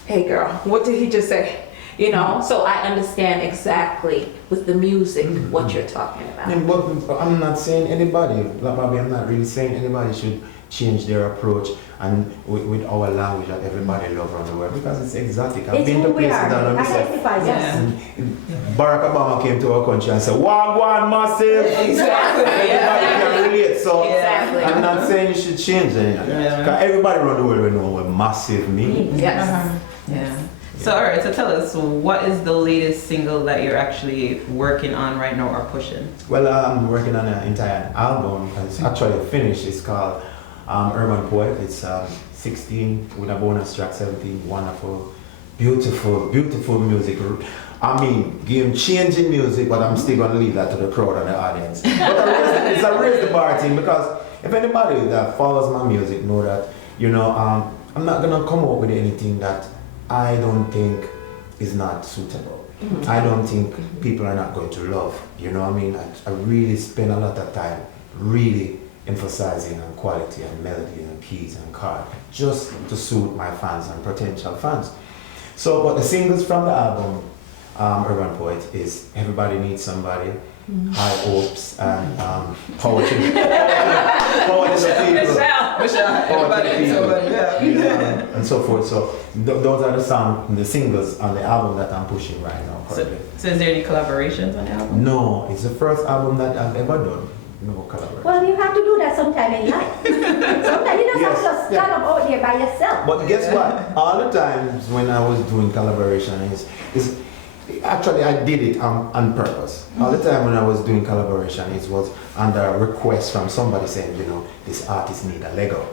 hey girl, what did he just say? You know, so I understand exactly with the music what you're talking about. And but I'm not saying anybody, like Bobby, I'm not really saying anybody should change their approach and with our language that everybody love around the world, because it's exotic. I've It's been who to we places are. that It understand. identifies us. And Barack Obama came to our country and said, "Wagwan massive." Exactly. Everybody can relate. So Exactly. I'm not saying you should change anything. Because everybody around the world will know what massive means. Yes. Yeah. So all right, so tell us, what is the latest single that you're actually working on right now or pushing? Well, I'm working on an entire album. It's actually finished. It's called Urban Poet. It's 16 with a bonus track, 17. Wonderful, beautiful, beautiful music. I mean, game-changing music, but I'm still gonna leave that to the crowd and the audience. But it's a raise the bar thing, because if anybody that follows my music know that, you know, I'm not gonna come up with anything that I don't think is not suitable. I don't think people are not going to love. You know what I mean? I really spend a lot of time really emphasizing on quality and melody and keys and chord, just to suit my fans and potential fans. So, but the singles from the album, Urban Poet, is Everybody Needs Somebody, High Hopes, and Power to the People. And so forth. So those are the singles on the album that I'm pushing right now. So is there any collaborations on the album? No, it's the first album that I've ever done. No collaboration. Well, you have to do that sometime in life. Sometimes you don't have to just stand up out there by yourself. But guess what? All the times when I was doing collaboration is actually I did it on purpose. All the time when I was doing collaboration, it was under a request from somebody saying, you know, this artist need a Lego.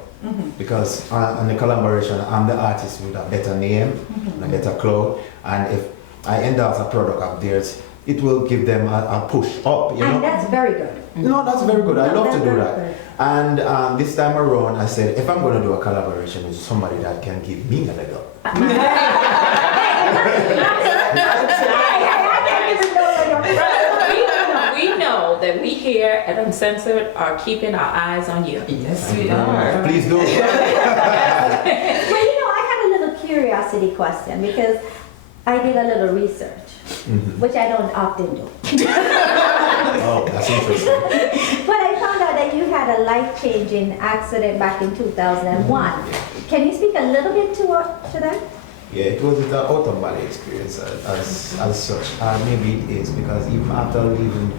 Because on the collaboration, I'm the artist with a better name, a better clout, and if I endorse a product of theirs, it will give them a push up, you know. And that's very good. No, that's very good. I No, love to that's do very that. good. And this time around, I said, if I'm going to do a collaboration with somebody that can give me a leg up. We know that we here at Uncensored are keeping our eyes on you. Yes, we are. Please do. Well, you know, I had a little curiosity question because I did a little research, which I don't often do. Oh, that's interesting. But I found out that you had a life-changing accident back in 2001. Can you speak a little bit to that? Yeah, it was an out-of-body experience as such. Maybe it is because even after leaving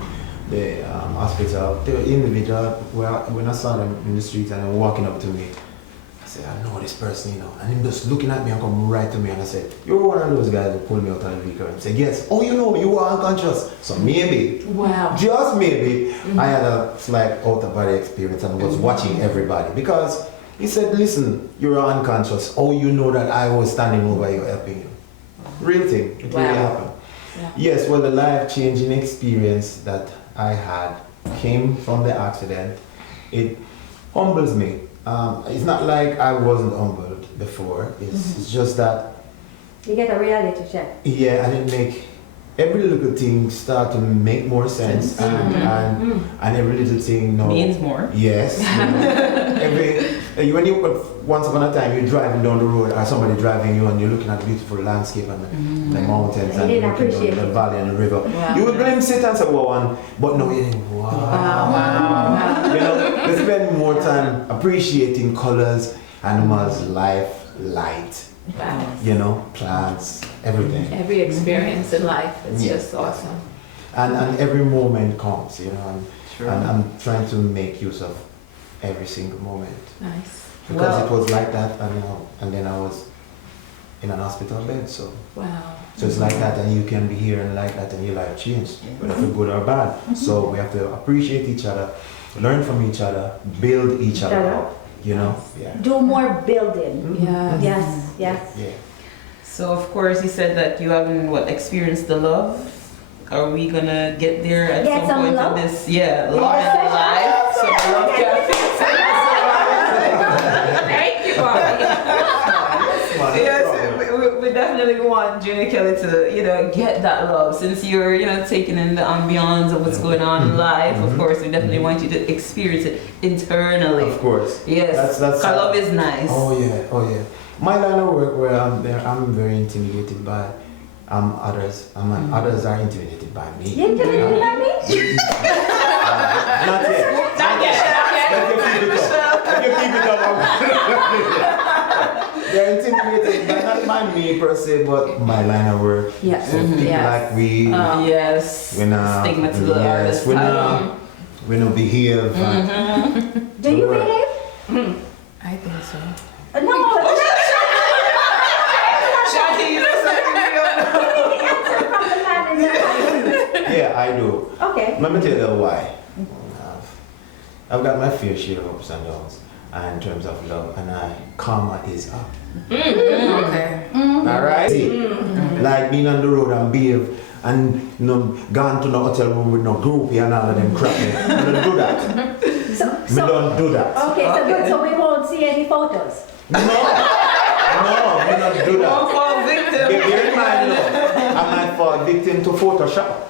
the hospital, the individual, when I saw them in the street and they were walking up to me, I said, I know this person, you know. And him just looking at me and come right to me and I said, you're one of those guys who pulled me out of the vehicle and said, yes, oh, you know, you were unconscious. So maybe, just maybe, I had a slight out-of-body experience and was watching everybody because he said, listen, you're unconscious. Oh, you know that I was standing over you helping you. Real thing, it really happened. Yeah. Yes, well, the life-changing experience that I had came from the accident. It humbles me. It's not like I wasn't humbled before. It's just that. You get a reality check. Yeah, and it make every little thing start to make more sense, and every little thing Means more. Yes. When you once upon a time you're driving down the road or somebody driving you and you're looking at the beautiful landscape and the mountains and didn't looking appreciate down the it. valley and the river. Wow. You would glimpse it and say, wow, but no, you think, wow. You know, we spend more time appreciating colors, animals, life, light, Wow. you know, plants, everything. Every experience in life is Yeah. just awesome. And every moment counts, you know, True. and I'm trying to make use of every single moment. Nice. Because it was like that, and then I was in an hospital bed, so Wow. it's like that, and you can be here and like that, and your life changed, whether for good or bad. So we have to appreciate each other, learn from each other, build each other up, you know? Yeah. Do more building. Yeah. Yes, yes. Yeah. So of course, you said that you haven't experienced the love. Are we gonna get there at Get some some point love? in this? Yeah, love in the life. So the love Thank you, Bobby. Yes, we definitely want Junior Kelly to, get that love. Since you're, taking in the ambiance of what's going on in life, of course, we definitely want you to experience it internally. Of course. Yes, That's love is nice. Oh yeah. My line of work where I'm very intimidated by others. Others are intimidated by me. You intimidated by me? Not yet. Let you keep it up. They're intimidated not by me per se, but my line of work. Yes. So people Yes. like we. Yes. We not. Stigma to the artist. We not behave. Do you behave? I think so. No. Yeah, I do. Okay. Let me tell you why. I've got my fair share of ups and downs in terms of love, and karma is up. Okay. Alright? Like being on the road and behave and gone to the hotel room with no groupie and all of them crap. We don't do that. We don't do that. Okay, so good. So we won't see any photos. No, we don't do that. Don't fall victim. Bear in mind, I might fall victim to Photoshop.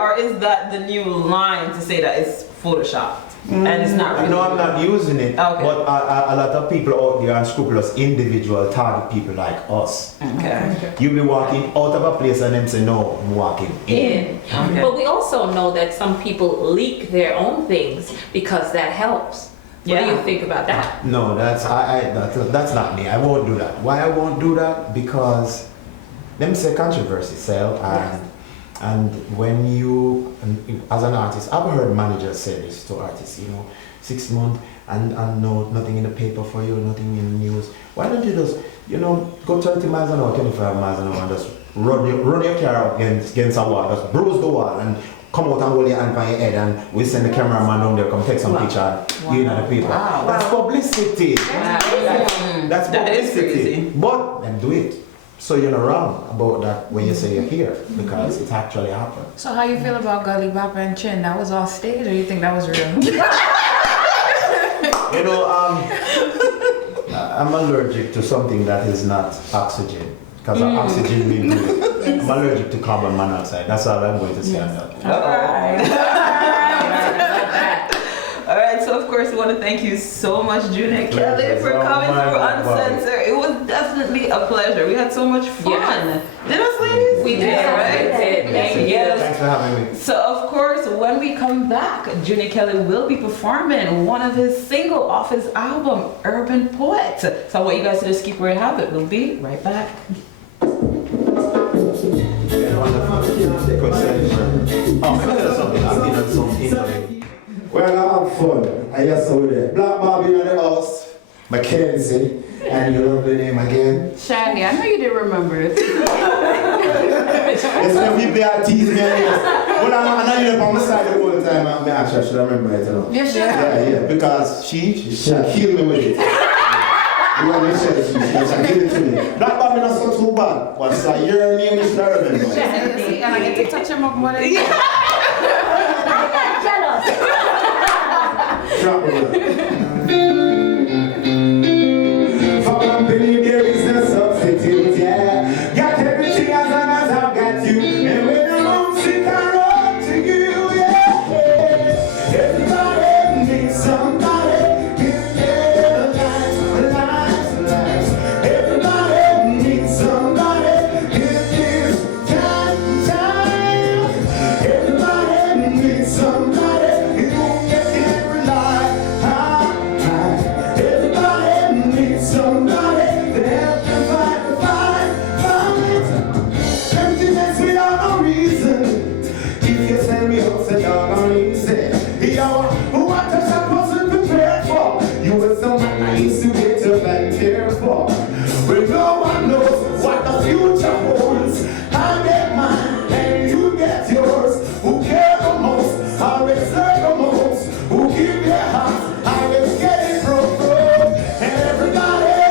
Or is that the new line to say that it's photoshopped and it's not real? No, I'm not using it. Okay. But a lot of people out there, unscrupulous individual, target people like us. Okay. You be walking out of a place and them say, no, I'm walking in. Okay. But we also know that some people leak their own things because that helps. What do you think about that? No, that's not me. I won't do that. Why I won't do that? Because them say controversy sell and when you as an artist, I've heard managers say this to artists, 6 months and no nothing in the paper for you, nothing in the news. Why don't you just go 30 miles an hour, 25 miles an hour and just run your car up against a wall, just bruise the wall and come out and hold your hand by your head and we send the cameraman down there, come take some picture and you know the paper. Wow. That's publicity. That's That is publicity. crazy. But then do it. So you're not wrong about that when you say you're here because it actually happened. So how you feel about Gully Bop and Chin? That was all staged, or you think that was real? I'm allergic to something that is not oxygen. Because oxygen will do it. I'm allergic to carbon monoxide. That's all I'm going to say on that. All right, so of course we want to thank you so much, Junior Kelly, for coming through Uncensored. It was definitely a pleasure. We had so much fun. Yeah. Did us, ladies? We did, right? We did. Thank you. Thanks for having me. So of course, when we come back, Junior Kelly will be performing one of his single off his album, Urban Poet. So I want you guys to just keep where you have it. We'll be right back. Well, I have fun. I just saw there. Black Bobby in the house, Mackenzie, and your lovely name again. Shaggy, I know you didn't remember it. It's when people are teasing me. Well, I know you're on my side the whole time. I actually should remember it. You sure? Yeah, because she killed me with it. You want me to say she give it to me. Black Bobby not so too bad, but your name is not remember. See, and I get to touch him up more than you. Jealous. Drop it. For company, there is no substitute, yeah. Got everything as long as I've got you. And when I'm homesick, I run to you, yeah. Everybody needs somebody. Give me lives. Everybody needs somebody. Give this time. Everybody needs somebody. You can rely. Everybody needs somebody to help them fight the fight. Emptiness without no reason. If you send me up, say dog on easy. Yo, what else I wasn't prepared for? You were someone I used to get to and care for. But no one knows what the future holds. I get mine and you get yours. Who care the most? I reserve the most. Who give their heart? I will get it broke. And everybody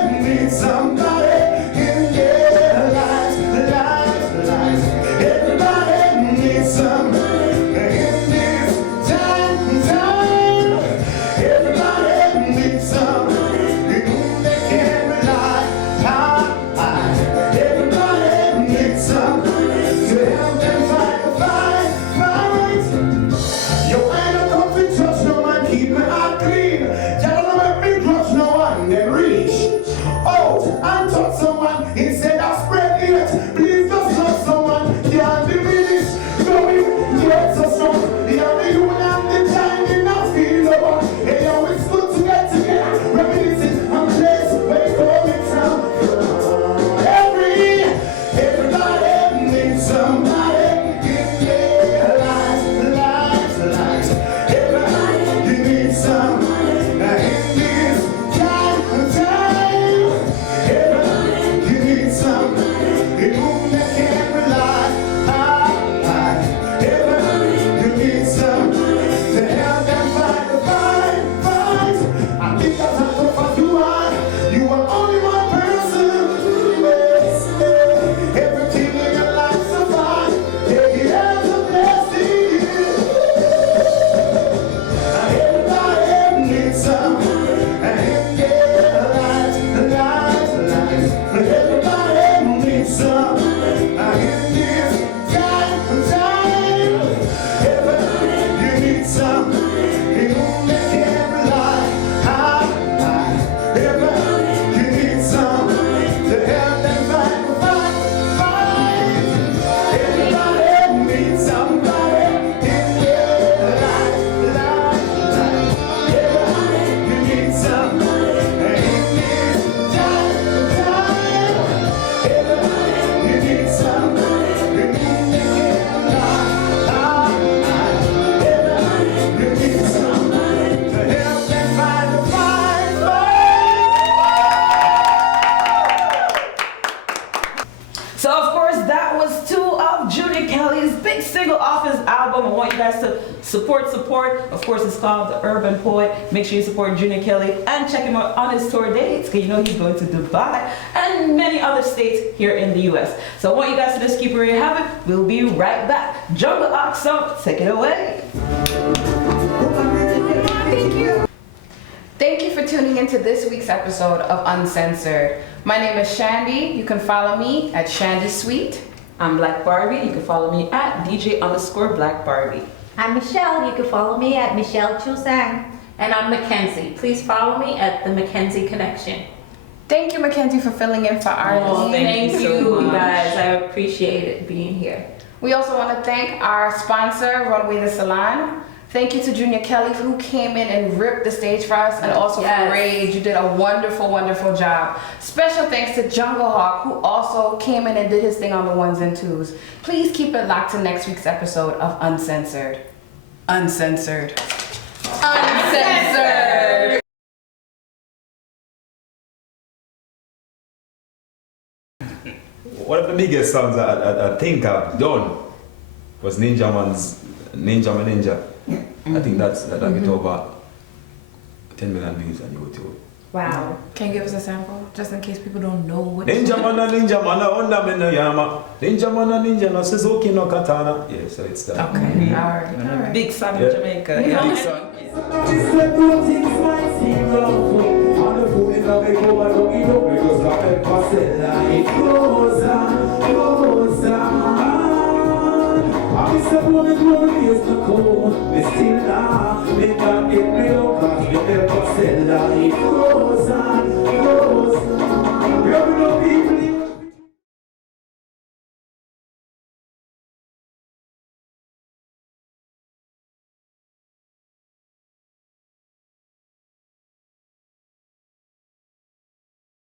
guys to support. Of course, it's called The Urban Poet. Make sure you support Junior Kelly and check him out on his tour dates, because you know he's going to Dubai and many other states here in the US. So I want you guys to just keep where you have it. We'll be right back. Jungle Oxo, take it away. Thank you for tuning into this week's episode of Uncensored. My name is Shandy. You can follow me at Shandy Sweet. I'm Black Barbie. You can follow me at DJ_Black Barbie. I'm Michelle. You can follow me at Michelle Chusang. And I'm Mackenzie. Please follow me at the Mackenzie Connection. Thank you, Mackenzie, for filling in for our Oh, lead. thank so you much. guys. I appreciate it being here. We also want to thank our sponsor, Runway the Salon. Thank you to Junior Kelly, who came in and ripped the stage for us, and also Yes. for Rage. You did a wonderful, wonderful job. Special thanks to Jungle Hawk, who also came in and did his thing on the ones and twos. Please keep it locked to next week's episode of Uncensored. Uncensored. Uncensored. One of the biggest songs I think I've done was Ninja Man's Ninja Man Ninja. I think that get over 10 million views on YouTube. Wow. Can you give us a sample, just in case people don't know what Ninja Man, onda me no yama. Ninja Man, no Suzuki no katana. Yeah, so it's that. Okay, alright. Big Sam in Yeah. Jamaica. Big Yeah. song. Still now, they can't get real, cause we never said life goes